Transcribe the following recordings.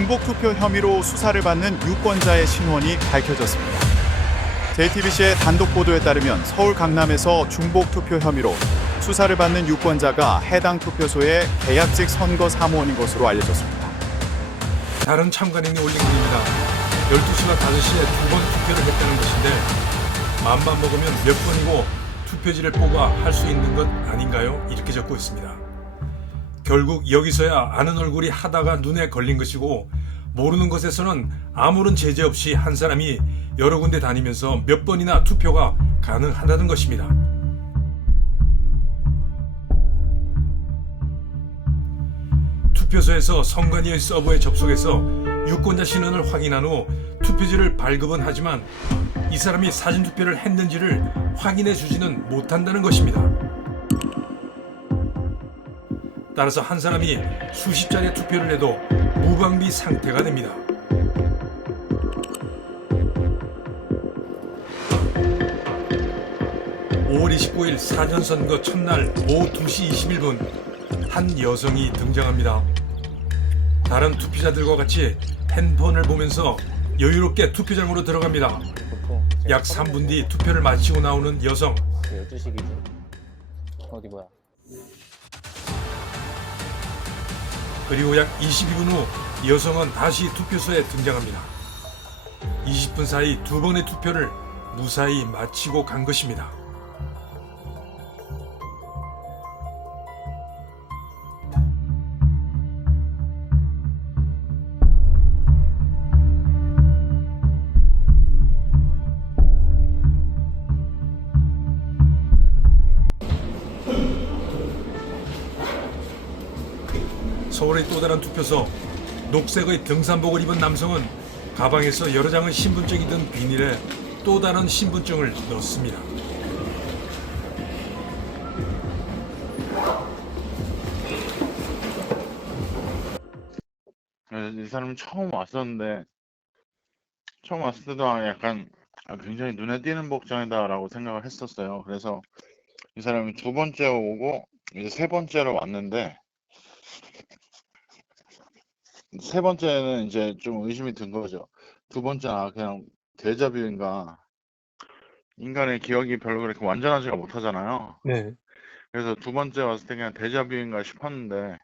중복 투표 혐의로 수사를 받는 유권자의 신원이 밝혀졌습니다. JTBC의 단독 보도에 따르면 서울 강남에서 중복 투표 혐의로 수사를 받는 유권자가 해당 투표소의 계약직 선거 사무원인 것으로 알려졌습니다. 다른 참관인이 올린 글입니다. 12시와 5시에 2번 투표를 했다는 것인데 맘만 먹으면 몇 번이고 투표지를 뽑아 할 수 있는 것 아닌가요? 이렇게 적고 있습니다. 결국 여기서야 아는 얼굴이 하다가 눈에 걸린 것이고 모르는 것에서는 아무런 제재 없이 한 사람이 여러 군데 다니면서 몇 번이나 투표가 가능하다는 것입니다. 투표소에서 선관위의 서버에 접속해서 유권자 신원을 확인한 후 투표지를 발급은 하지만 이 사람이 사전투표를 했는지를 확인해 주지는 못한다는 것입니다. 따라서 한 사람이 수십 차례 투표를 해도 무방비 상태가 됩니다. (5월 29일) 사전선거 첫날 오후 2시 21분 한 여성이 등장합니다. 다른 투표자들과 같이 핸드폰을 보면서 여유롭게 투표장으로 들어갑니다. 약 3분 뒤 투표를 마치고 나오는 여성. 12시 기준. 어디 뭐야? 그리고 약 22분 후 여성은 다시 투표소에 등장합니다. 20분 사이 2번의 투표를 무사히 마치고 간 것입니다. 서울의 또 다른 투표소. 녹색의 등산복을 입은 남성은 가방에서 여러 장의 신분증이 든 비닐에 또 다른 신분증을 넣습니다. 이 사람이 처음 왔었는데 처음 왔을 때도 약간 굉장히 눈에 띄는 복장이다라고 생각을 했었어요. 그래서 이 사람이 두 번째 오고 이제 세 번째로 왔는데 세 번째는 이제 좀 의심이 든 거죠. 두 번째는 그냥 데자뷰인가. 인간의 기억이 별로 그렇게 완전하지가 못하잖아요. 네. 그래서 두 번째 왔을 때 그냥 데자뷰인가 싶었는데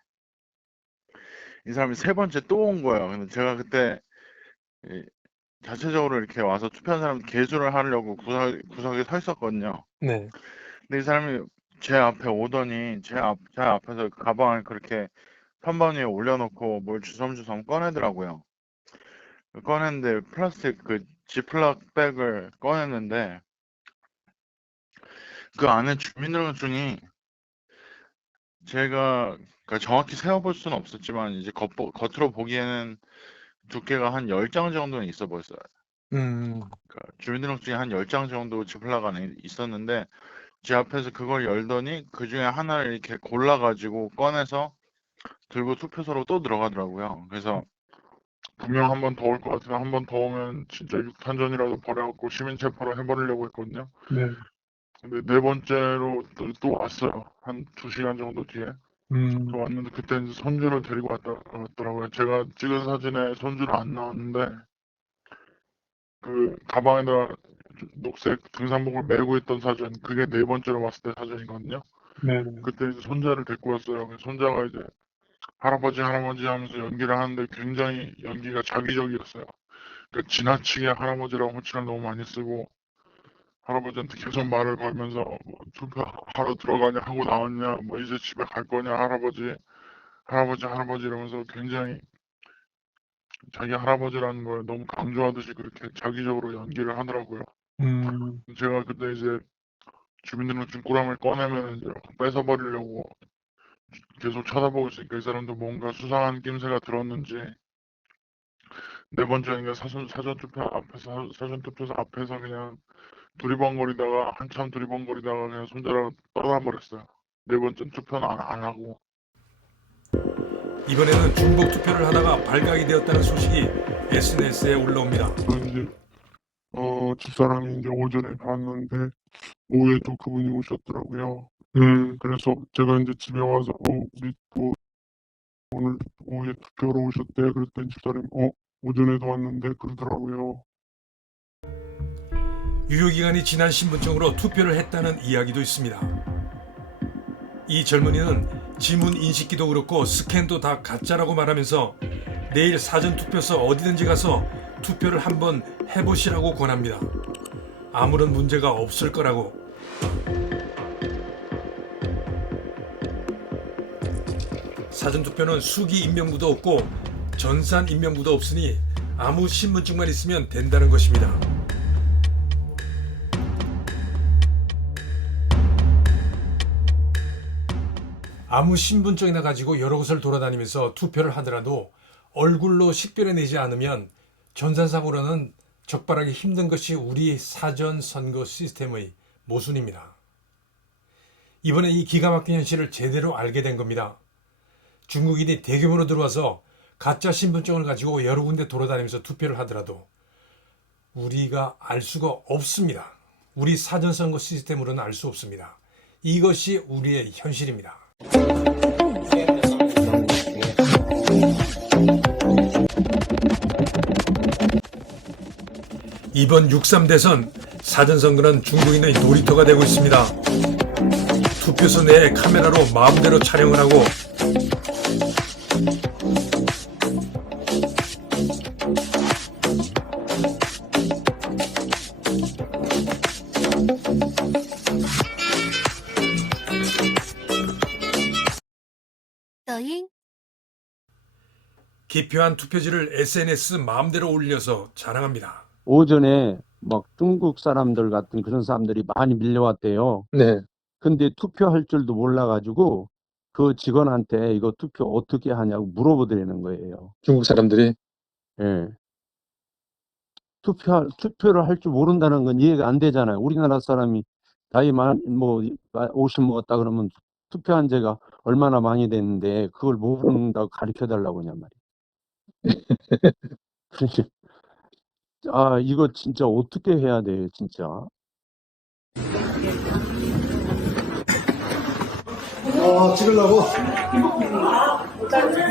이 사람이 세 번째 또 온 거예요. 근데 제가 그때 이 자체적으로 이렇게 와서 투표한 사람 개수를 하려고 구석에 서 있었거든요. 네. 근데 이 사람이 제 앞에 오더니 제 앞에서 가방을 그렇게 선반 위에 올려놓고 뭘 주섬주섬 꺼내더라고요. 꺼냈는데 플라스틱 그 지플락 백을 꺼냈는데 그 안에 주민등록증이 제가 그러니까 정확히 세어볼 수는 없었지만 이제 겉으로 보기에는 두께가 한 10장 정도는 있어 보였어요. 그러니까 주민등록증이 한 10장 정도 지플락 안에 있었는데 제 앞에서 그걸 열더니 그 중에 하나를 이렇게 골라가지고 꺼내서 들고 투표소로 또 들어가더라고요. 그래서 분명 한 번 더 올 것 같으면 한 번 더 오면 진짜 육탄전이라도 벌여갖고 시민 체포로 해버리려고 했거든요. 네. 근데 네 번째로 또 왔어요. 한 2시간 정도 뒤에. 또 왔는데 그때 이제 손주를 데리고 왔더라고요. 제가 찍은 사진에 손주는 안 나왔는데 그 가방에다가 녹색 등산복을 메고 있던 사진, 그게 네 번째로 왔을 때 사진이거든요. 네. 그때 이제 손자를 데리고 왔어요. 손자가 이제 할아버지 할아버지 하면서 연기를 하는데 굉장히 연기가 자기적이었어요. 그러니까 지나치게 할아버지라고 호칭을 너무 많이 쓰고 할아버지한테 계속 말을 걸면서 뭐 투표하러 들어가냐 하고 나왔냐 뭐 이제 집에 갈 거냐 할아버지 이러면서 굉장히 자기 할아버지라는 걸 너무 강조하듯이 그렇게 자기적으로 연기를 하더라고요. 제가 그때 이제 주민등록증 꾸러미를 꺼내면 이제 뺏어버리려고 계속 쳐다보고 있으니까 이 사람도 뭔가 수상한 낌새가 들었는지 네 번째는 사전투표소 앞에서 그냥 한참 두리번거리다가 그냥 손자랑 떠나버렸어요. 네 번째 투표는 안 하고. 이번에는 중복 투표를 하다가 발각이 되었다는 소식이 SNS에 올라옵니다. 이제 집사람이 이제 오전에 봤는데 오후에 또 그분이 오셨더라고요. 그래서 제가 이제 집에 와서 우리 또 오늘 오후에 투표하러 오셨대. 그랬더니 집사람이 오전에도 왔는데 그러더라고요. 유효기간이 지난 신분증으로 투표를 했다는 이야기도 있습니다. 이 젊은이는 지문 인식기도 그렇고 스캔도 다 가짜라고 말하면서 내일 사전투표소 어디든지 가서 투표를 한번 해보시라고 권합니다. 아무런 문제가 없을 거라고. 사전투표는 수기 인명부도 없고 전산 인명부도 없으니 아무 신분증만 있으면 된다는 것입니다. 아무 신분증이나 가지고 여러 곳을 돌아다니면서 투표를 하더라도 얼굴로 식별해내지 않으면 전산상으로는 적발하기 힘든 것이 우리 사전선거 시스템의 모순입니다. 이번에 이 기가 막힌 현실을 제대로 알게 된 겁니다. 중국인이 대규모로 들어와서 가짜 신분증을 가지고 여러 군데 돌아다니면서 투표를 하더라도 우리가 알 수가 없습니다. 우리 사전선거 시스템으로는 알 수 없습니다. 이것이 우리의 현실입니다. 이번 6.3 대선 사전선거는 중국인의 놀이터가 되고 있습니다. 투표소 내에 카메라로 마음대로 촬영을 하고 기표한 투표지를 SNS 마음대로 올려서 자랑합니다. 오전에 막 중국 사람들 같은 그런 사람들이 많이 밀려왔대요. 네. 근데 투표할 줄도 몰라가지고 그 직원한테 이거 투표 어떻게 하냐고 물어보더라는 거예요. 중국 사람들이. 예. 투표를 할 줄 모른다는 건 이해가 안 되잖아요. 우리나라 사람이 나이 50 먹었다 그러면 투표한 지가 얼마나 많이 됐는데 그걸 모른다고 가르쳐 달라고 하냔 말이에요. 이거 진짜 어떻게 해야 돼요, 진짜.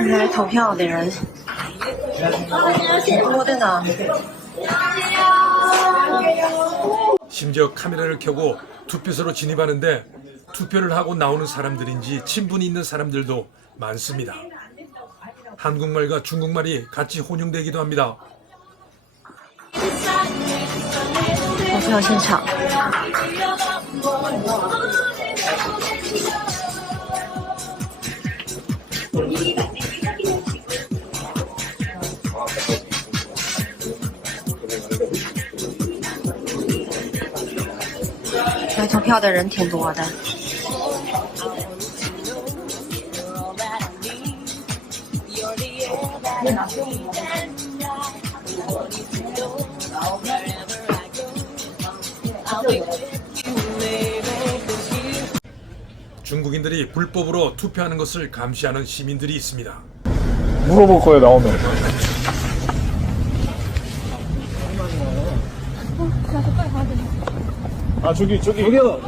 来投票的人，多的呢。 심지어 카메라를 켜고 투표소로 진입하는데 투표를 하고 나오는 사람들인지 친분이 있는 사람들도 많습니다. 한국말과 중국말이 같이 혼용되기도 합니다. 投票现场， 来投票的人挺多的。 중국인들이 불법으로 투표하는 것을 감시하는 시민들이 있습니다. 물어볼 거예요, 나오면.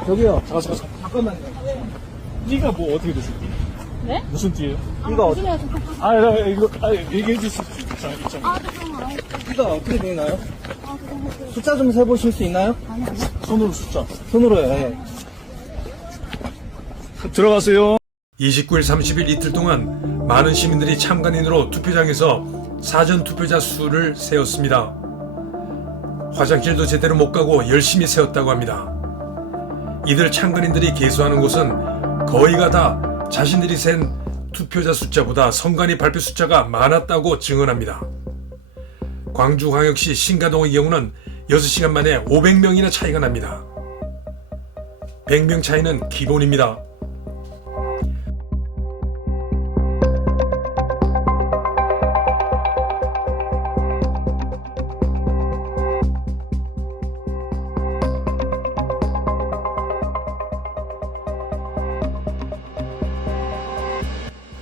저기요. 잠깐만요. 띠가 뭐 어떻게 되십니까? 네? 무슨 띠예요? 이거 얘기해 주실 수 있잖아요. 띠가 어떻게 되나요? 숫자 좀 세보실 수 있나요? 손으로 숫자. 손으로요. 예. 들어가세요. 29일 30일 이틀 동안 많은 시민들이 참관인으로 투표장에서 사전투표자 수를 세었습니다. 화장실도 제대로 못 가고 열심히 세웠다고 합니다. 이들 참관인들이 계수하는 곳은 거의가 다 자신들이 센 투표자 숫자보다 선관위 발표 숫자가 많았다고 증언합니다. 광주광역시 신가동의 경우는 6시간 만에 500명이나 차이가 납니다. 100명 차이는 기본입니다.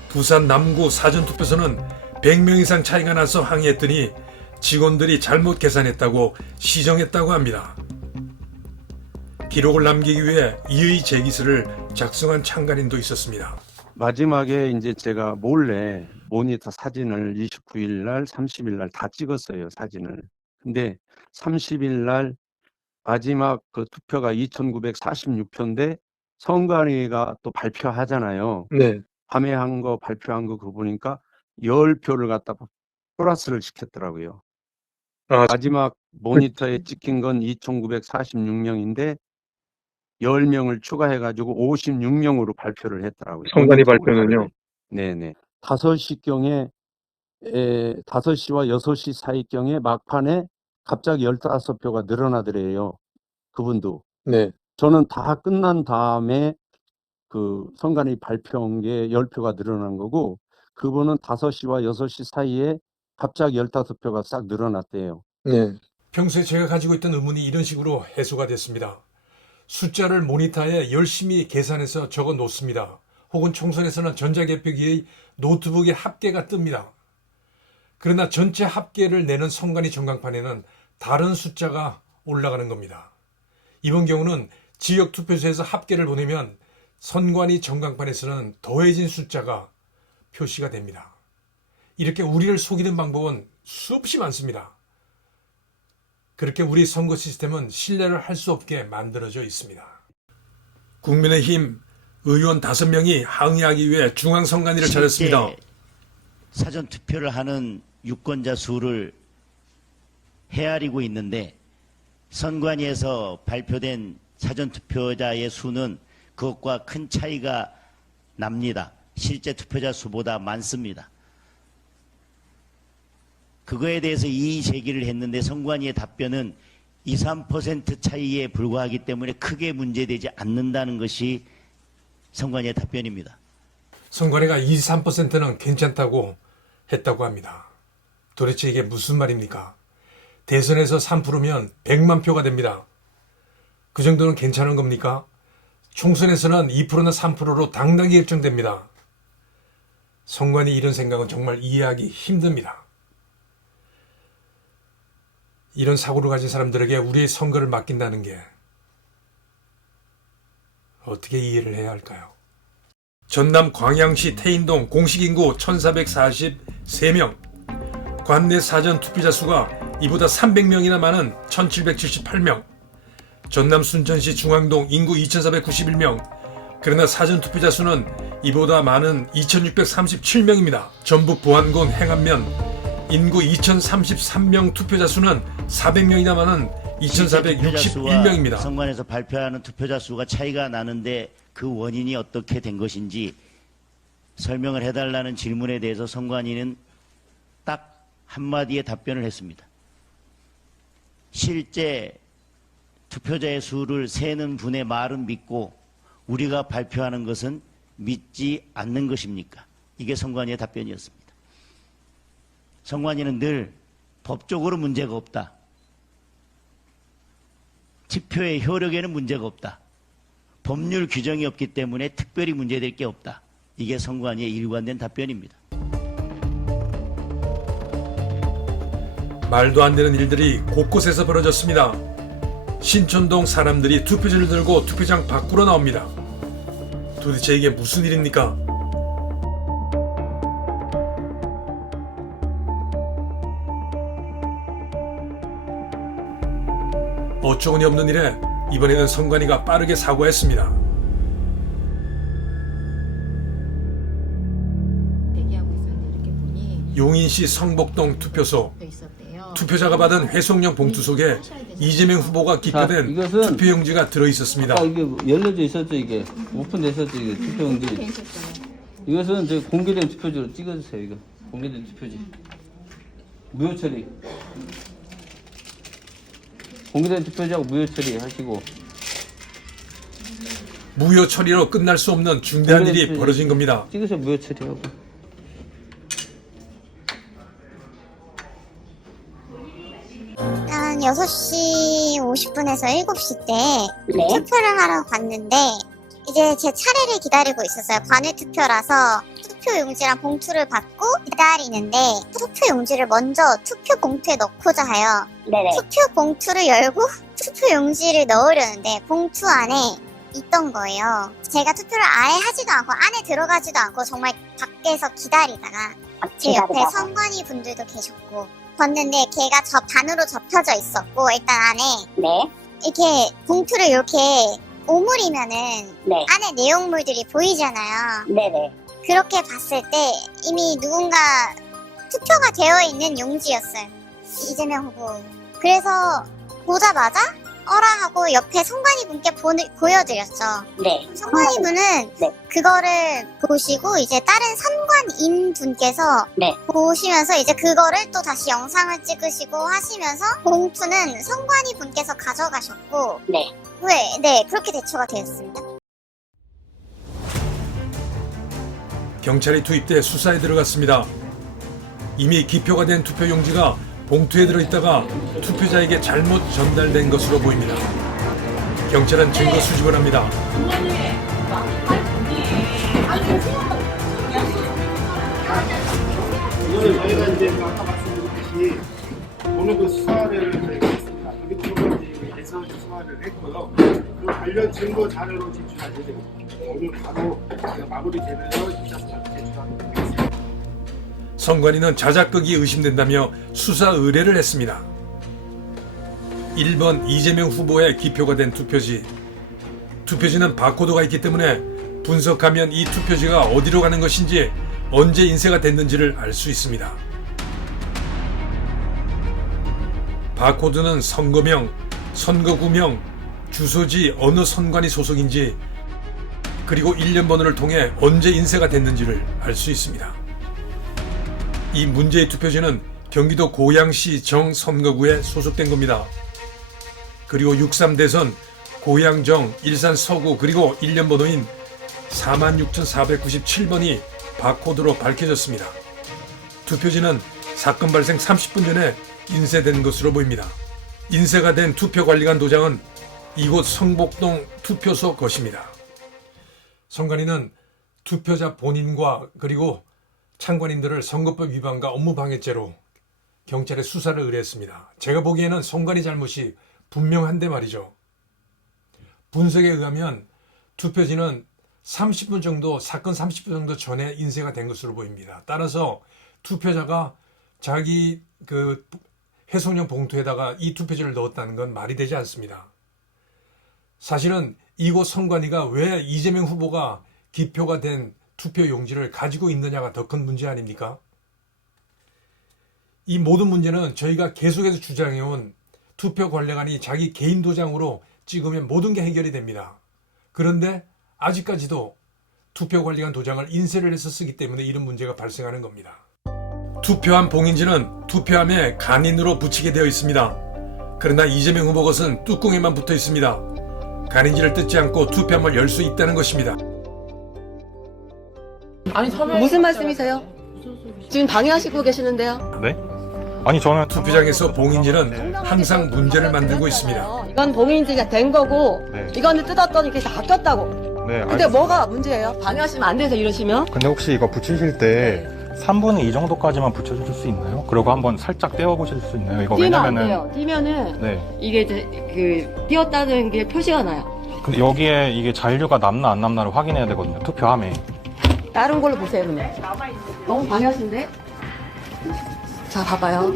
부산 남구 사전투표소는 100명 이상 차이가 나서 항의했더니 직원들이 잘못 계산했다고 시정했다고 합니다. 기록을 남기기 위해 이의 제기서를 작성한 참관인도 있었습니다. 마지막에 이제 제가 몰래 모니터 사진을 29일 날, 30일 날 다 찍었어요, 사진을. 근데 30일 날 마지막 그 투표가 2,946표인데 선관위가 또 발표하잖아요. 네. 밤에 한 거 발표한 거 그거 보니까 10표를 갖다가 플러스를 시켰더라고요. 아, 마지막 모니터에 찍힌 건 2,946명인데 10명을 추가해가지고 56명으로 발표를 했더라고요. 선관위 전국적으로 발표는요? 다르게. 네네. 5시경에 5시와 6시 사이경에 막판에 갑자기 15표가 늘어나더래요. 그분도. 네. 저는 다 끝난 다음에 그 선관위 발표한 게 10표가 늘어난 거고, 그분은 5시와 6시 사이에 갑자기 15표가 싹 늘어났대요. 네. 평소에 제가 가지고 있던 의문이 이런 식으로 해소가 됐습니다. 숫자를 모니터에 열심히 계산해서 적어 놓습니다. 혹은 총선에서는 전자개표기의 노트북에 합계가 뜹니다. 그러나 전체 합계를 내는 선관위 전광판에는 다른 숫자가 올라가는 겁니다. 이번 경우는 지역 투표소에서 합계를 보내면 선관위 전광판에서는 더해진 숫자가 표시가 됩니다. 이렇게 우리를 속이는 방법은 수없이 많습니다. 그렇게 우리 선거 시스템은 신뢰를 할 수 없게 만들어져 있습니다. 국민의힘 의원 5명이 항의하기 위해 중앙선관위를 찾았습니다. 사전투표를 하는 유권자 수를 헤아리고 있는데 선관위에서 발표된 사전투표자의 수는 그것과 큰 차이가 납니다. 실제 투표자 수보다 많습니다. 그거에 대해서 이의 제기를 했는데 선관위의 답변은 2, 3% 차이에 불과하기 때문에 크게 문제되지 않는다는 것이 선관위의 답변입니다. 선관위가 2, 3%는 괜찮다고 했다고 합니다. 도대체 이게 무슨 말입니까? 대선에서 3%면 100만 표가 됩니다. 그 정도는 괜찮은 겁니까? 총선에서는 2%나 3%로 당당히 결정됩니다. 선관위 이런 생각은 정말 이해하기 힘듭니다. 이런 사고를 가진 사람들에게 우리의 선거를 맡긴다는 게 어떻게 이해를 해야 할까요? 전남 광양시 태인동 공식인구 1443명, 관내 사전 투표자 수가 이보다 300명이나 많은 1778명, 전남 순천시 중앙동 인구 2491명, 그러나 사전 투표자 수는 이보다 많은 2637명입니다. 전북 부안군 행안면 인구 2033명 투표자 수는 400명이나 많은 2461명입니다. 선관위에서 발표하는 투표자 수가 차이가 나는데 그 원인이 어떻게 된 것인지 설명을 해달라는 질문에 대해서 선관위는 딱 한마디의 답변을 했습니다. 실제 투표자의 수를 세는 분의 말은 믿고 우리가 발표하는 것은 믿지 않는 것입니까? 이게 선관위의 답변이었습니다. 선관위는 늘 법적으로 문제가 없다. 투표의 효력에는 문제가 없다. 법률 규정이 없기 때문에 특별히 문제될 게 없다. 이게 선관위의 일관된 답변입니다. 말도 안 되는 일들이 곳곳에서 벌어졌습니다. 신촌동 사람들이 투표지를 들고 투표장 밖으로 나옵니다. 도대체 이게 무슨 일입니까? 어처구니 없는 일에 이번에는 선관위가 빠르게 사과했습니다. 대기하고 있었는데 이렇게 보니 용인시 성복동 투표소, 있었대요. 투표자가 받은 회송용 봉투 속에 이재명 후보가 기표된 이것은 투표용지가 들어있었습니다. 아까 이게 열려져 있었죠, 이게. 오픈됐었죠, 이게 투표용지. 이것은 이제 공개된 투표지로 찍어주세요, 이거. 공개된 투표지. 무효 처리. 공개된 투표지하고 무효 처리 하시고. 무효 처리로 끝날 수 없는 중대한 공개된 일이 투표지 벌어진 겁니다. 찍으세요, 무효 처리하고. 한 6시 50분에서 7시 때 투표를 하러 갔는데 이제 제 차례를 기다리고 있었어요. 관외 투표라서 투표용지랑 봉투를 받고 기다리는데 투표용지를 먼저 투표 봉투에 넣고자 해요. 투표 봉투를 열고 투표용지를 넣으려는데 봉투 안에 있던 거예요. 제가 투표를 아예 하지도 않고 안에 들어가지도 않고 정말 밖에서 기다리다가 제 옆에 선관위 분들도 계셨고 봤는데 걔가 반으로 접혀져 있었고 일단 안에 이렇게 봉투를 이렇게 오므리면은 안에 내용물들이 보이잖아요. 그렇게 봤을 때 이미 누군가 투표가 되어 있는 용지였어요. 이재명 후보. 그래서 보자마자 어라 하고 옆에 선관위 분께 보여드렸죠. 선관위 분은 그거를 보시고 이제 다른 선관인 분께서 보시면서 이제 그거를 또 다시 영상을 찍으시고 하시면서 봉투는 선관위 분께서 가져가셨고 그렇게 대처가 되었습니다. 경찰이 투입돼 수사에 들어갔습니다. 이미 기표가 된 투표용지가 봉투에 들어있다가 투표자에게 잘못 전달된 것으로 보입니다. 경찰은 증거 수집을 합니다. 저희가 이제 아까 말씀드렸듯이 오늘 그 수사를 저희가 했습니다. 여기 들어가서 수사를 했고요. 그 관련 증거 자료로 제출할 예정입니다. 오늘 바로 마무리되면서 2차 수사를 제출하도록 하겠습니다. 선관위는 자작극이 의심된다며 수사 의뢰를 했습니다. 1번 이재명 후보의 기표가 된 투표지. 투표지는 바코드가 있기 때문에 분석하면 이 투표지가 어디로 가는 것인지 언제 인쇄가 됐는지를 알 수 있습니다. 바코드는 선거명, 선거구명, 주소지 어느 선관위 소속인지 그리고 1년 번호를 통해 언제 인쇄가 됐는지를 알 수 있습니다. 이 문제의 투표지는 경기도 고양시 정 선거구에 소속된 겁니다. 그리고 63 대선 고양정 일산 서구 그리고 1년 번호인 46,497번이 바코드로 밝혀졌습니다. 투표지는 사건 발생 30분 전에 인쇄된 것으로 보입니다. 인쇄가 된 투표관리관 도장은 이곳 성복동 투표소 것입니다. 선관위는 투표자 본인과 그리고 참관인들을 선거법 위반과 업무방해죄로 경찰에 수사를 의뢰했습니다. 제가 보기에는 선관위 잘못이 분명한데 말이죠. 분석에 의하면 투표지는 30분 정도, 사건 30분 정도 전에 인쇄가 된 것으로 보입니다. 따라서 투표자가 자기 그 해송용 봉투에다가 이 투표지를 넣었다는 건 말이 되지 않습니다. 사실은 이곳 선관위가 왜 이재명 후보가 기표가 된 투표 용지를 가지고 있느냐가 더 큰 문제 아닙니까? 이 모든 문제는 저희가 계속해서 주장해온 투표 관리관이 자기 개인 도장으로 찍으면 모든 게 해결이 됩니다. 그런데 아직까지도 투표 관리관 도장을 인쇄를 해서 쓰기 때문에 이런 문제가 발생하는 겁니다. 투표함 봉인지는 투표함에 간인으로 붙이게 되어 있습니다. 그러나 이재명 후보 것은 뚜껑에만 붙어 있습니다. 간인지를 뜯지 않고 투표함을 열 수 있다는 것입니다. 아니, 무슨 말씀이세요? 지금 방해하시고 계시는데요? 네? 아니 저는 투표장에서 봉인지는 항상 문제를 만들고 있습니다. 이건 봉인지가 된 거고 이거는 뜯었더니 이게 다 꼈다고. 근데 뭐가 문제예요? 방해하시면 안 돼서 이러시면? 근데 혹시 이거 붙이실 때 3분의 2 정도까지만 붙여주실 수 있나요? 그리고 한번 살짝 떼어보실 수 있나요? 이거 띄면 안 왜냐면은 돼요. 띄면은 이게 이제 띄었다는 게 표시가 나요. 근데 여기에 이게 잔류가 남나 안 남나를 확인해야 되거든요. 투표함에. 다른 걸로 보세요, 그러면. 너무 방해하신데? 자, 봐봐요.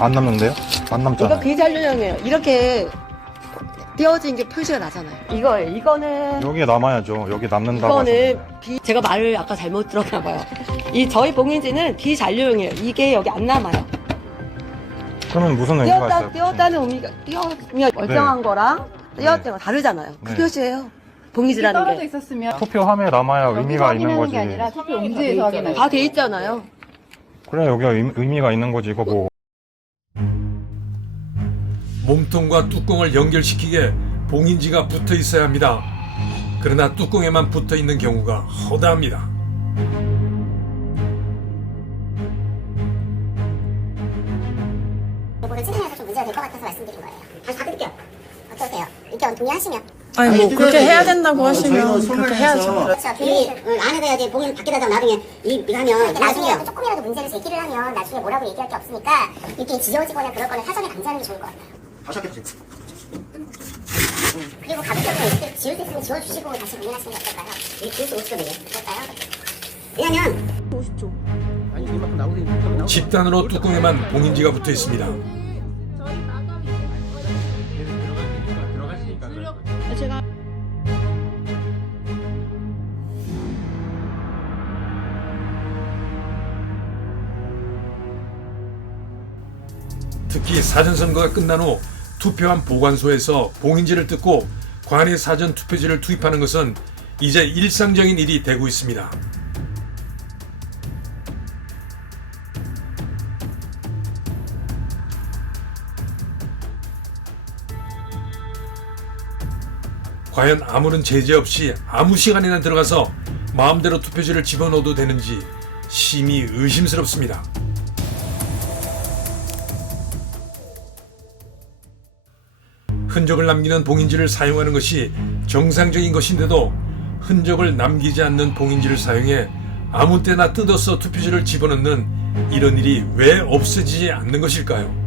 안 남는데요? 안 남잖아요. 이거 비잔류형이에요. 이렇게 띄어진 게 표시가 나잖아요. 이거는 여기에 남아야죠. 여기 남는다고 이거는 하셨는데. 제가 말을 아까 잘못 들었나 봐요. 이 저희 봉인지는 비잔류형이에요. 이게 여기 안 남아요. 그러면 무슨 의미가 있어요? 띄었다는 의미가 띄었으면 멀쩡한 거랑 띄었던 거 다르잖아요. 그 표시예요. 봉인지라는 게. 있었으면 투표함에 남아야 의미가 있는 거지. 투표 용지에서 확인하죠. 다 돼 있잖아요. 그래 여기가 의미가 있는 거지. 이거 뭐. 몸통과 뚜껑을 연결시키게 봉인지가 붙어 있어야 합니다. 그러나 뚜껑에만 붙어 있는 경우가 허다합니다. 이거를 진행해서 좀 문제가 될 것 같아서 말씀드린 거예요. 다시 받을게요. 어떠세요? 이렇게 동의하시면? 아니 뭐 그렇게 해야 된다고 하시면 그렇게 해야죠. 그렇죠. 괜히 안에다 이제 봉인 밖에다가 나중에 이거 하면 나중에 조금이라도 문제를 제기를 하면 나중에 뭐라고 얘기할 게 없으니까 이렇게 지워지거나 그럴 거는 사전에 강제하는 게 좋을 것 같아요. 하셨겠지. 지울 수 있으면 지워주시고 다시 공연하시는 게 어떨까요? 이 기수 50초네요. 어떨까요? 왜냐면 50초. 아니 이만큼 나오는 집단으로 뚜껑에만 봉인지가 붙어 있습니다. 제가 특히 사전선거가 끝난 후 투표함 보관소에서 봉인지를 뜯고 관외 사전 투표지를 투입하는 것은 이제 일상적인 일이 되고 있습니다. 과연 아무런 제재 없이 아무 시간이나 들어가서 마음대로 투표지를 집어넣어도 되는지 심히 의심스럽습니다. 흔적을 남기는 봉인지를 사용하는 것이 정상적인 것인데도 흔적을 남기지 않는 봉인지를 사용해 아무 때나 뜯어서 투표지를 집어넣는 이런 일이 왜 없어지지 않는 것일까요?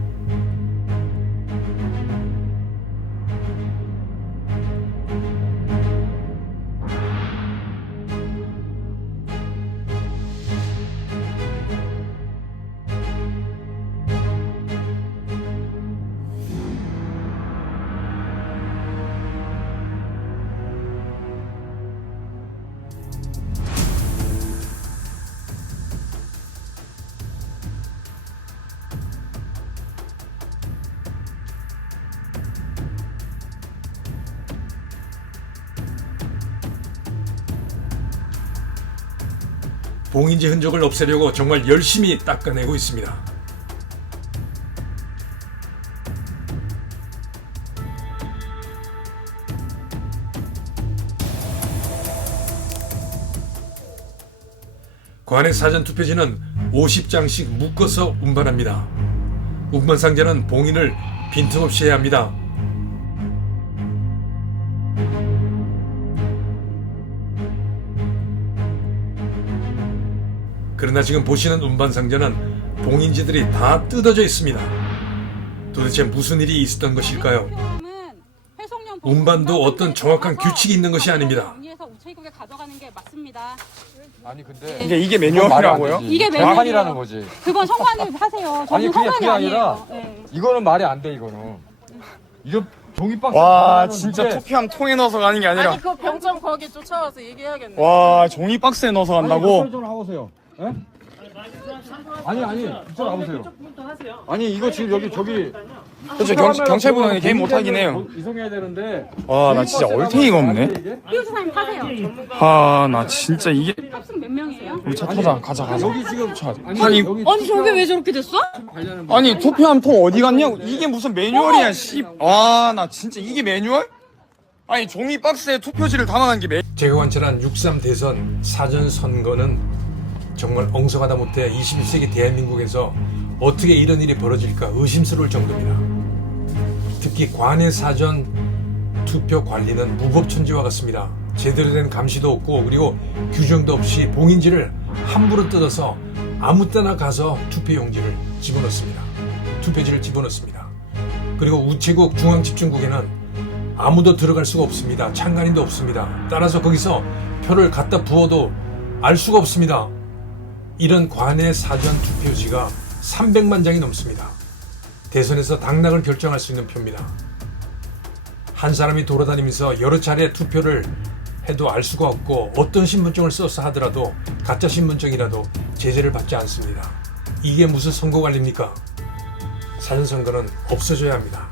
봉인지 흔적을 없애려고 정말 열심히 닦아내고 있습니다. 관외 사전 투표지는 50장씩 묶어서 운반합니다. 운반 상자는 봉인을 빈틈없이 해야 합니다. 그러나 지금 보시는 운반 상자는 봉인지들이 다 뜯어져 있습니다. 도대체 무슨 일이 있었던 것일까요? 운반도 어떤 정확한 규칙이 있는 것이 아닙니다. 우체국에 가져가는 게 맞습니다. 아니 근데 이게 매뉴얼이라고요? 이게 정확한이라는 거지. 그건 성관이 하세요. 아니 저는 그게 성관이 아니라 아니에요. 네. 이거는 말이 안 돼 이거는. 이거 종이박스. 와 진짜 투표함 통에 넣어서 가는 게 아니라 그 병점 거기 쫓아와서 얘기해야겠네. 와 종이 박스에 넣어서 간다고? 이쪽으로 와보세요. 예? 아니 이쪽으로 와보세요. 아니 이거 지금 여기 저기. 그렇죠 경찰분은 개입 못하긴 해요. 이송해야 되는데. 와 나 진짜 얼탱이가 없네. 피우사님 타세요. 아 나 진짜 이게 탑승 몇 명이세요? 우리 차 타자 가자. 여기 지금 아니 저게 왜 저렇게 됐어? 아니 투표함 통 어디 갔냐고. 이게 무슨 매뉴얼이야 씨. 와 나 진짜 이게 매뉴얼? 아니 종이 박스에 투표지를 담아간 게 제가 관찰한 6.3 대선 사전선거는 정말 엉성하다 못해 21세기 대한민국에서 어떻게 이런 일이 벌어질까 의심스러울 정도입니다. 특히 관외 사전 투표 관리는 무법천지와 같습니다. 제대로 된 감시도 없고 그리고 규정도 없이 봉인지를 함부로 뜯어서 아무 때나 가서 투표용지를 집어넣습니다. 투표지를 집어넣습니다. 그리고 우체국 중앙집중국에는 아무도 들어갈 수가 없습니다. 참관인도 없습니다. 따라서 거기서 표를 갖다 부어도 알 수가 없습니다. 이런 관외 사전 투표지가 300만 장이 넘습니다. 대선에서 당락을 결정할 수 있는 표입니다. 한 사람이 돌아다니면서 여러 차례 투표를 해도 알 수가 없고 어떤 신분증을 써서 하더라도 가짜 신분증이라도 제재를 받지 않습니다. 이게 무슨 선거관리입니까? 사전선거는 없어져야 합니다.